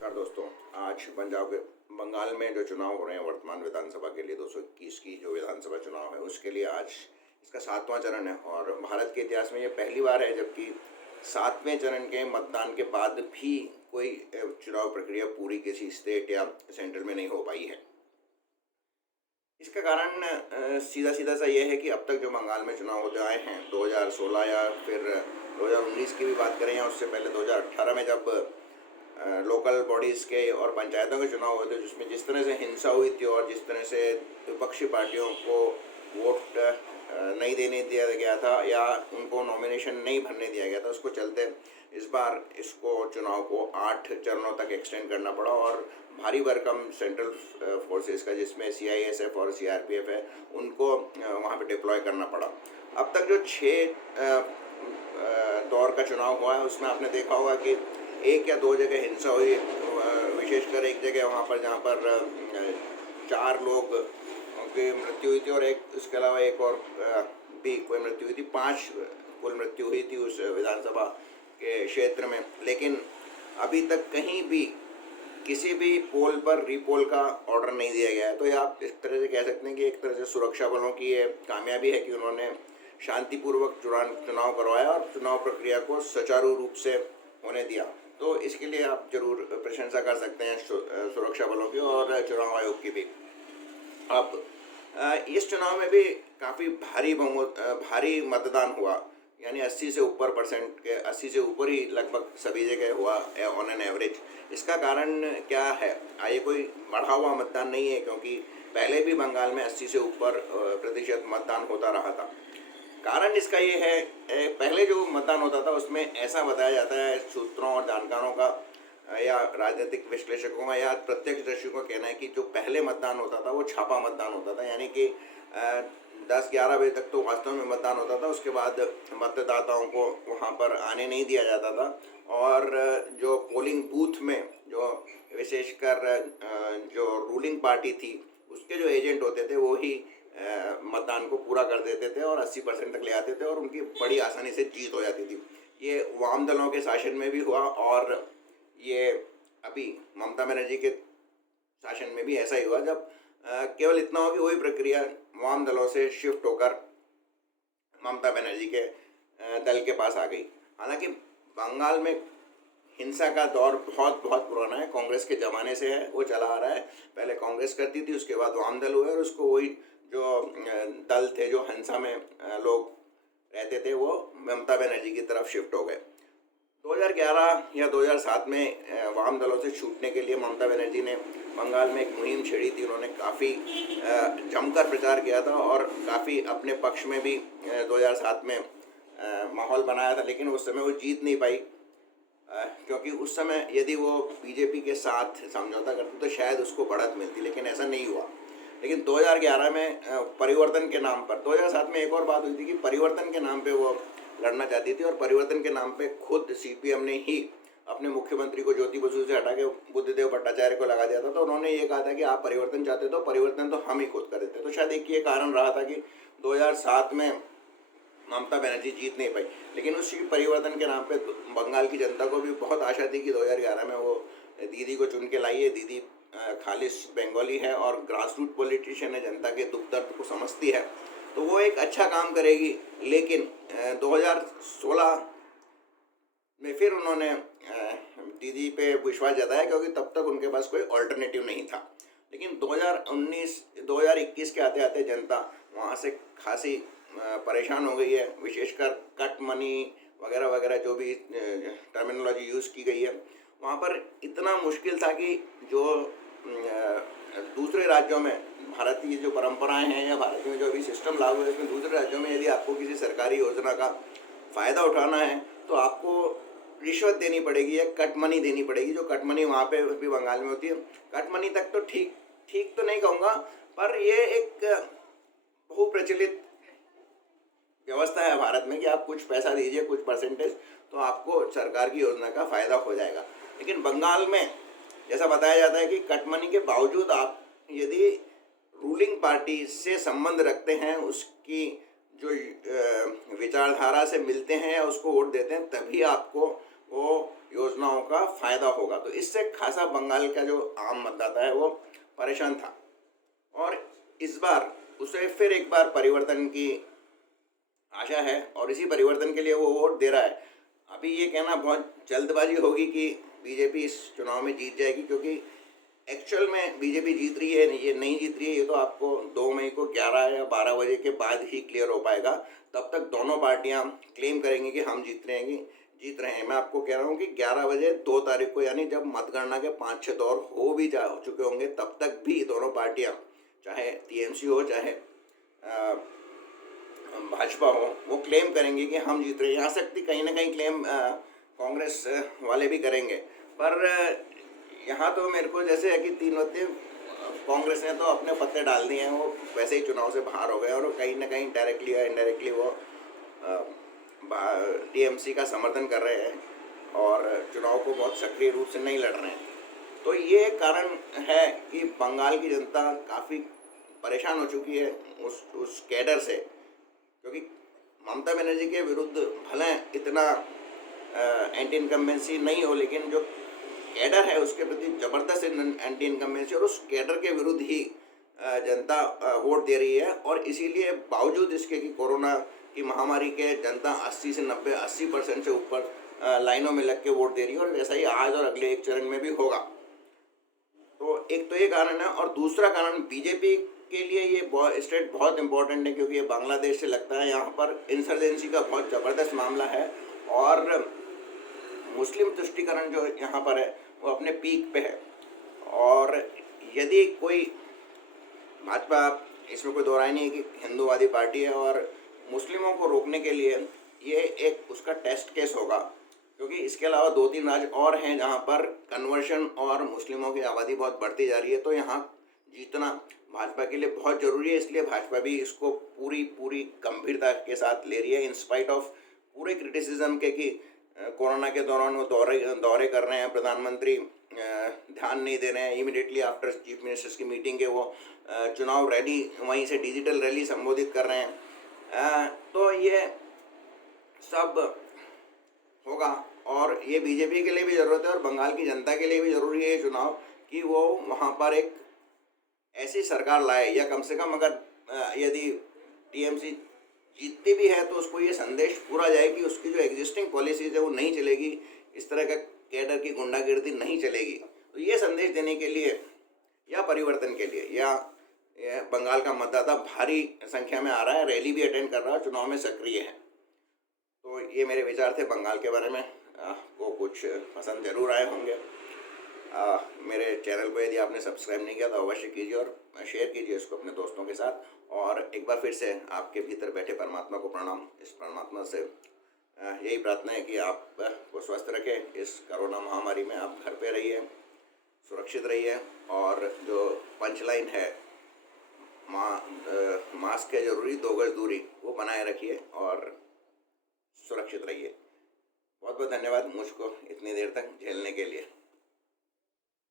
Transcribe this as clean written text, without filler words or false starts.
नमस्कार दोस्तों। आज बंगाल में जो चुनाव हो रहे हैं वर्तमान विधानसभा के लिए 221 की जो विधानसभा चुनाव है उसके लिए आज इसका 7वां चरण है और भारत के इतिहास में ये पहली बार है जबकि 7वें चरण के मतदान के बाद भी कोई चुनाव प्रक्रिया पूरी किसी स्टेट या सेंट्रल में नहीं हो पाई है। इसका कारण सीधा सीधा सा ये है कि अब तक जो बंगाल में चुनाव होते आए हैं 2016 या फिर 2019 की भी बात करें या उससे पहले 2018 में जब लोकल बॉडीज़ के और पंचायतों के चुनाव हुए थे जिसमें जिस तरह से हिंसा हुई थी और जिस तरह से विपक्षी पार्टियों को वोट नहीं देने दिया गया था या उनको नॉमिनेशन नहीं भरने दिया गया था, उसको चलते इस बार इसको चुनाव को 8 चरणों तक एक्सटेंड करना पड़ा और भारी भरकम सेंट्रल फोर्सेस का जिसमें CISF और CRPF है उनको वहाँ पे डिप्लॉय करना पड़ा। अब तक जो 6 दौर का चुनाव हुआ है उसमें आपने देखा होगा कि 1 या 2 जगह हिंसा हुई, विशेषकर एक जगह वहाँ पर जहाँ पर 4 लोग की मृत्यु हुई थी और इसके अलावा एक और भी कोई मृत्यु हुई थी। 5 कुल मृत्यु हुई थी उस विधानसभा के क्षेत्र में, लेकिन अभी तक कहीं भी किसी भी पोल पर रीपोल का ऑर्डर नहीं दिया गया है। तो ये आप इस तरह से कह सकते हैं कि एक तरह से सुरक्षा बलों की ये कामयाबी है कि उन्होंने शांतिपूर्वक चुनाव करवाया और चुनाव प्रक्रिया को सुचारू रूप से होने दिया। तो इसके लिए आप जरूर प्रशंसा कर सकते हैं सुरक्षा बलों की और चुनाव आयोग की भी। अब इस चुनाव में भी काफ़ी भारी मतदान हुआ, यानी 80 से ऊपर ही लगभग सभी जगह हुआ ऑन एन एवरेज। इसका कारण क्या है? ये कोई बढ़ा हुआ मतदान नहीं है क्योंकि पहले भी बंगाल में 80 से ऊपर प्रतिशत मतदान होता रहा था। कारण इसका ये है, पहले जो मतदान होता था उसमें ऐसा बताया जाता है सूत्रों और जानकारों का या राजनीतिक विश्लेषकों का या प्रत्यक्षदर्शियों का कहना है कि जो पहले मतदान होता था वो छापा मतदान होता था, यानी कि 10-11 बजे तक तो वास्तव में मतदान होता था, उसके बाद मतदाताओं को वहाँ पर आने नहीं दिया जाता था और जो पोलिंग बूथ में जो विशेषकर जो रूलिंग पार्टी थी उसके जो एजेंट होते थे वो ही मतदान को पूरा कर देते थे और 80% तक ले आते थे और उनकी बड़ी आसानी से जीत हो जाती थी। ये वाम दलों के शासन में भी हुआ और ये अभी ममता बनर्जी के शासन में भी ऐसा ही हुआ, जब केवल इतना हो कि वही प्रक्रिया वाम दलों से शिफ्ट होकर ममता बनर्जी के दल के पास आ गई। हालांकि बंगाल में हिंसा का दौर बहुत पुराना है, कांग्रेस के ज़माने से है, वो चला आ रहा है। पहले कांग्रेस करती थी, उसके बाद वाम दल हुए और उसको वही जो दल थे जो हिंसा में लोग रहते थे वो ममता बनर्जी की तरफ शिफ्ट हो गए। 2011 या 2007 में वाम दलों से छूटने के लिए ममता बनर्जी ने बंगाल में एक मुहिम छेड़ी थी। उन्होंने काफ़ी जमकर प्रचार किया था और काफ़ी अपने पक्ष में भी 2007 में माहौल बनाया था, लेकिन उस समय वो जीत नहीं पाई क्योंकि उस समय यदि वो बीजेपी के साथ समझौता करती तो शायद उसको बढ़त मिलती, लेकिन ऐसा नहीं हुआ। लेकिन 2011 में परिवर्तन के नाम पर, 2007 में एक और बात हुई थी कि परिवर्तन के नाम पे वो लड़ना चाहती थी और परिवर्तन के नाम पे खुद CPM ने ही अपने मुख्यमंत्री को ज्योति बसु से हटा के बुद्धदेव भट्टाचार्य को लगा दिया था। तो उन्होंने ये कहा था कि आप परिवर्तन चाहते तो परिवर्तन तो हम ही खुद कर देते। तो शायद एक ये कारण रहा था कि 2007 में ममता बनर्जी जीत नहीं पाई, लेकिन उसी परिवर्तन के नाम पे बंगाल की जनता को भी बहुत आशा थी कि 2011 में वो दीदी को चुन के लाई है। दीदी खालिश बंगाली है और ग्रास रूट पॉलिटिशियन है, जनता के दुख दर्द को समझती है, तो वो एक अच्छा काम करेगी। लेकिन 2016 में फिर उन्होंने दीदी पे विश्वास जताया क्योंकि तब तक उनके पास कोई ऑल्टरनेटिव नहीं था। लेकिन 2021 के आते आते जनता वहाँ से खासी परेशान हो गई है, विशेषकर कट मनी वगैरह वगैरह जो भी टर्मिनोलॉजी यूज़ की गई है वहाँ पर इतना मुश्किल था कि जो दूसरे राज्यों में भारतीय जो परंपराएं हैं या भारत में जो अभी सिस्टम लागू है उसमें दूसरे राज्यों में यदि आपको किसी सरकारी योजना का फ़ायदा उठाना है तो आपको रिश्वत देनी पड़ेगी या कट मनी देनी पड़ेगी। जो कट मनी वहाँ पे भी बंगाल में होती है, कट मनी तक तो ठीक तो नहीं कहूँगा, पर ये एक बहुप्रचलित व्यवस्था है भारत में कि आप कुछ पैसा दीजिए, कुछ परसेंटेज, तो आपको सरकार की योजना का फ़ायदा हो जाएगा। लेकिन बंगाल में जैसा बताया जाता है कि कट मनी के बावजूद आप यदि रूलिंग पार्टी से संबंध रखते हैं, उसकी जो विचारधारा से मिलते हैं या उसको वोट देते हैं, तभी आपको वो योजनाओं का फायदा होगा। तो इससे खासा बंगाल का जो आम मतदाता है वो परेशान था, और इस बार उसे फिर एक बार परिवर्तन की आशा है और इसी परिवर्तन के लिए वो वोट दे रहा है। अभी ये कहना बहुत जल्दबाजी होगी कि बीजेपी इस चुनाव में जीत जाएगी, क्योंकि एक्चुअल में बीजेपी जीत रही है ये नहीं जीत रही है, ये तो आपको 2 मई को 11 या 12 बजे के बाद ही क्लियर हो पाएगा। तब तक दोनों पार्टियां क्लेम करेंगी कि हम जीत रहे हैं। मैं आपको कह रहा हूं कि 11 बजे 2 तारीख को, यानी जब मतगणना के 5-6 दौर हो चुके होंगे, तब तक भी दोनों पार्टियां, चाहे टीएमसी हो चाहे भाजपा हो, वो क्लेम करेंगे कि हम जीत रहे हैं। यहाँ सकती कहीं ना कहीं क्लेम कांग्रेस वाले भी करेंगे, पर यहाँ तो मेरे को जैसे है कि कांग्रेस ने तो अपने पत्ते डाल दिए हैं, वो वैसे ही चुनाव से बाहर हो गए और कहीं ना कहीं डायरेक्टली या इनडायरेक्टली वो टीएमसी का समर्थन कर रहे हैं और चुनाव को बहुत सक्रिय रूप से नहीं लड़ रहे हैं। तो ये कारण है कि बंगाल की जनता काफ़ी परेशान हो चुकी है उस कैडर से, क्योंकि ममता बनर्जी के विरुद्ध भले इतना एंटी इनकम्बेंसी नहीं हो, लेकिन जो कैडर है उसके प्रति ज़बरदस्त एंटी इनकम्बेंसी, और उस कैडर के विरुद्ध ही जनता वोट दे रही है। और इसीलिए बावजूद इसके कि कोरोना की महामारी के जनता 80 से 80% से ऊपर लाइनों में लग के वोट दे रही है, और वैसा ही आज और अगले एक चरण में भी होगा। तो एक तो ये कारण है, और दूसरा कारण बीजेपी के लिए ये स्टेट बहुत इंपॉर्टेंट है, क्योंकि ये बांग्लादेश से लगता है, यहाँ पर इंसर्जेंसी का बहुत ज़बरदस्त मामला है और मुस्लिम तुष्टीकरण जो यहाँ पर है वो अपने पीक पे है। और यदि कोई भाजपा, इसमें कोई दो राय नहीं है कि हिंदूवादी पार्टी है, और मुस्लिमों को रोकने के लिए ये एक उसका टेस्ट केस होगा, क्योंकि इसके अलावा 2-3 राज्य और हैं जहाँ पर कन्वर्शन और मुस्लिमों की आबादी बहुत बढ़ती जा रही है। तो यहाँ जीतना भाजपा के लिए बहुत ज़रूरी है, इसलिए भाजपा भी इसको पूरी गंभीरता के साथ ले रही है, इन स्पाइट ऑफ पूरे क्रिटिसिज्म के कि कोरोना के दौरान वो दौरे कर रहे हैं, प्रधानमंत्री ध्यान नहीं दे रहे हैं, इमीडिएटली आफ्टर चीफ मिनिस्टर्स की मीटिंग के वो चुनाव रैली, वहीं से डिजिटल रैली संबोधित कर रहे हैं। तो ये सब होगा, और ये बीजेपी के लिए भी ज़रूरत है और बंगाल की जनता के लिए भी ज़रूरी है ये चुनाव, कि वो वहाँ पर एक ऐसी सरकार लाए, या कम से कम अगर यदि टीएमसी जीतती भी है तो उसको ये संदेश पूरा जाए कि उसकी जो एग्जिस्टिंग पॉलिसीज़ है वो नहीं चलेगी, इस तरह का कैडर की गुंडागिर्दी नहीं चलेगी। तो ये संदेश देने के लिए या परिवर्तन के लिए या बंगाल का मतदाता भारी संख्या में आ रहा है, रैली भी अटेंड कर रहा है, चुनाव में सक्रिय है। तो ये मेरे विचार थे बंगाल के बारे में। आपको कुछ पसंद जरूर आए होंगे। मेरे चैनल को यदि आपने सब्सक्राइब नहीं किया तो अवश्य कीजिए और शेयर कीजिए इसको अपने दोस्तों के साथ। और एक बार फिर से आपके भीतर बैठे परमात्मा को प्रणाम। इस परमात्मा से यही प्रार्थना है कि आप को स्वस्थ रखें, इस कोरोना महामारी में आप घर पे रहिए, सुरक्षित रहिए, और जो पंचलाइन है मास्क है जरूरी, 2 गज दूरी वो बनाए रखिए और सुरक्षित रहिए। बहुत बहुत धन्यवाद मुझको इतनी देर तक झेलने के लिए।